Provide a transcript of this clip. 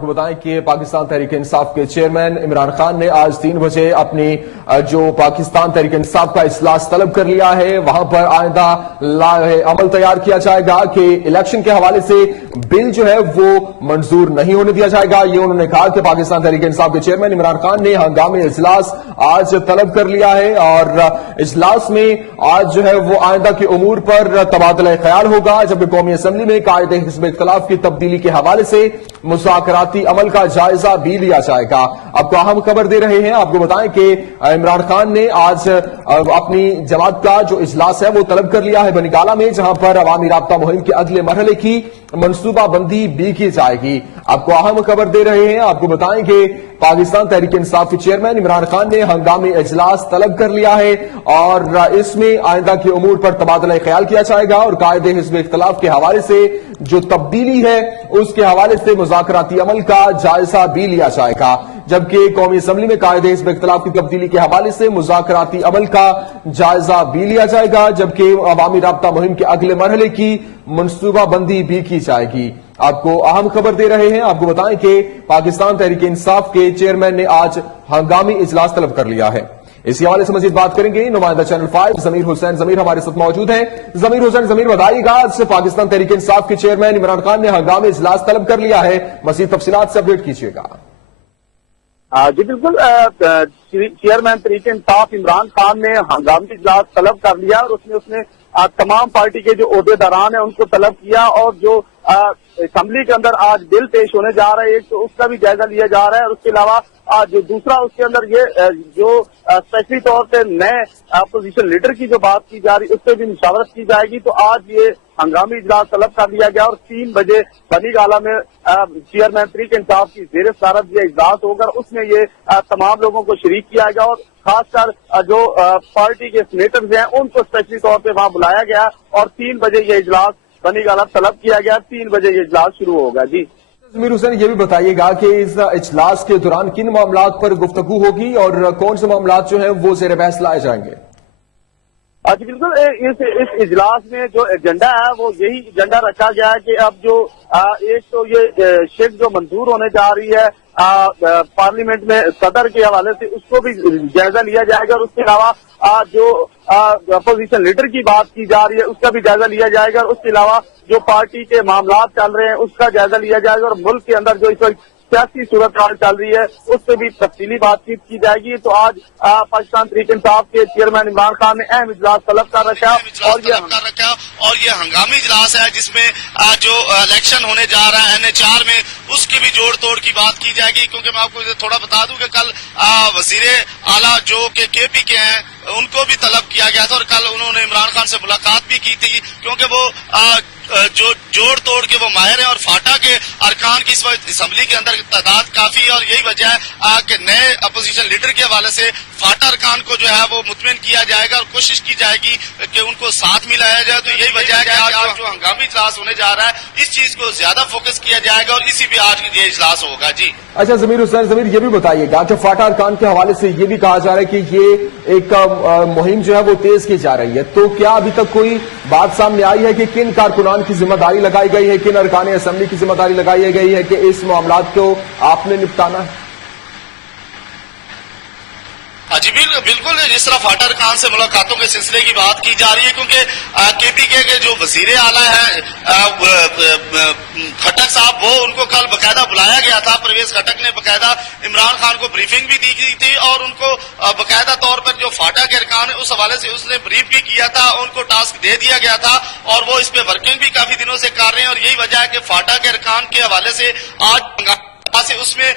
आपको बताएं कि पाकिस्तान तहरीक इंसाफ के चेयरमैन इमरान खान ने आज 3 बजे अपनी जो पाकिस्तान तहरीक इंसाफ का इजलास तलब कर लिया है, वहां पर आइंदा अमल तैयार किया जाएगा कि इलेक्शन के हवाले से बिल जो है वो मंजूर नहीं होने दिया जाएगा। ये उन्होंने कहा कि पाकिस्तान तहरीक इंसाफ के चेयरमैन इमरान खान ने हंगामी इजलास आज तलब कर लिया है और इजलास में आज जो है वो आइंदा के उमूर पर तबादला ख्याल होगा, जबकि कौमी असम्बली में कायदे हिज़्ब इख्तिलाफ की तब्दीली के हवाले से मुज़ाकराती अमल का जायजा भी लिया जाएगा। आपको अहम खबर दे रहे हैं, आपको बताएं कि इमरान खान ने आज अपनी जमात का जो इजलास है वो तलब कर लिया है बनिकाला में, जहां पर अवामी राब्ता मुहिम के अगले मरहले की मनसूबा बंदी भी की जाएगी। आपको अहम खबर दे रहे हैं, आपको बताएं कि पाकिस्तान तहरीक इंसाफ के चेयरमैन इमरान खान ने हंगामी इजलास तलब कर लिया है और इसमें आइंदा के उमूर पर तबादला ख्याल किया जाएगा और कायदे हिज़्ब इख्तिलाफ के हवाले से जो तब्दीली है उसके हवाले से मुज़ाकराती अमल का जायजा भी लिया जाएगा, जबकि कौमी असम्बली में कायदे हिज़्ब इख्तिलाफ की तब्दीली के हवाले से मुज़ाकराती अमल का जायजा भी लिया जाएगा, जबकि अवामी राब्ता मुहिम के अगले मरहले की मनसूबा बंदी भी की जाएगी। आपको अहम खबर दे रहे हैं, आपको बताएं कि पाकिस्तान तहरीक इंसाफ के चेयरमैन ने आज हंगामी इजलास तलब कर लिया है। इसी हवाले से मजीद बात करेंगे नुमाइंदा चैनल 5 जमीर हुसैन। जमीर हमारे साथ मौजूद हैं। जमीर हुसैन, जमीर बताइएगा, आज से पाकिस्तान तहरीक इंसाफ के चेयरमैन इमरान खान ने हंगामी इजलास तलब कर लिया है, मजीद तफसीलात से अपडेट कीजिएगा। जी बिल्कुल, चेयरमैन तहरीक इंसाफ इमरान खान ने हंगामी इजलास तलब कर लिया और उसने तमाम पार्टी के जो ओहदेदारान है उनको तलब किया और जो असेंबली के अंदर आज बिल पेश होने जा रहा है तो उसका भी जायजा लिया जा रहा है और उसके अलावा जो दूसरा उसके अंदर ये जो स्पेशली तौर पे नए अपोजिशन लीडर की जो बात की जा रही है उस पर भी मुशावरत की जाएगी। तो आज ये हंगामी इजलास तलब कर लिया गया और 3 बजे बनी गाला में चेयरमैन तहरीक इंसाफ की ज़ेर सदारत ये इजलास होगा, उसमें ये तमाम लोगों को शरीक किया गया और खासकर जो पार्टी के सीनेटर्स हैं उनको स्पेशली तौर पे वहां बुलाया गया और 3 बजे ये इजलास बनी गाला तलब किया गया। 3 बजे ये इजलास शुरू होगा। जी जमीर हुसैन, ये भी बताइएगा कि इस इजलास के दौरान किन मामलात पर गुफ्तगू होगी और कौन से मामलात जो हैं वो ज़ेर बहस लाए जाएंगे? जी बिल्कुल, इस इजलास में जो एजेंडा है वो यही एजेंडा रखा गया है कि अब जो एक तो ये शिफ्ट जो मंजूर होने जा रही है पार्लियामेंट में सदर के हवाले से उसको भी जायजा लिया जाएगा और उसके अलावा जो अपोजिशन लीडर की बात की जा रही है उसका भी जायजा लिया जाएगा और उसके अलावा जो पार्टी के मामला चल रहे हैं उसका जायजा लिया जाएगा और मुल्क के अंदर जो इस वक्त सियासी सूरत हाल चल रही है उस पर भी तफसीली बातचीत की जाएगी। तो आज पाकिस्तान तहरीक इंसाफ के चेयरमैन इमरान खान ने अहम इजलास तलब कर रखा और ये हंगामी इजलास है जिसमें जो इलेक्शन होने जा रहा है NH4 में उसकी भी जोड़ तोड़ की बात की जाएगी, क्योंकि मैं आपको थोड़ा बता दूं कि कल वजीर आला जो के KP के हैं उनको भी तलब किया गया था और कल उन्होंने इमरान खान से मुलाकात भी की थी, क्योंकि वो जो जोड़ तोड़ के वो माहिर है और फाटा के अरकान की इस वक्त असम्बली के अंदर तादाद काफी है और यही वजह है कि नए अपोजिशन लीडर के हवाले से फाटा अरकान को जो है वो मुतमिन किया जाएगा और कोशिश की जाएगी कि उनको साथ मिलाया जाए। तो यही वजह है कि आज जो हंगामी इजलास होने जा रहा है इस चीज को ज्यादा फोकस किया जाएगा और इसी भी आज ये इजलास होगा। जी अच्छा जमीर हुसैन, जमीर ये भी बताइएगा कि फाटा अरकान के हवाले से ये भी कहा जा रहा है कि ये एक मुहिम जो है वो तेज की जा रही है, तो क्या अभी तक कोई बात सामने आई है कि किन कारकुनान की जिम्मेदारी लगाई गई है, किन अरकान असेंबली की जिम्मेदारी लगाई गई है कि इस मामलात को आपने निपटाना है? जी बिल्कुल, जिस तरह फाटा अरकान से मुलाकातों के सिलसिले की बात की जा रही है, क्योंकि KPK के जो वजीर आला है खटक साहब वो उनको कल बकायदा बुलाया गया था। परवेज खटक ने बकायदा इमरान खान को ब्रीफिंग भी दी गई थी और उनको बकायदा तौर पर जो फाटा के अरकान है उस हवाले से उसने ब्रीफ भी किया था, उनको टास्क दे दिया गया था और वो इस पे वर्किंग भी काफी दिनों से कर रहे हैं और यही वजह है कि फाटा के अरकान के हवाले से आज उसमें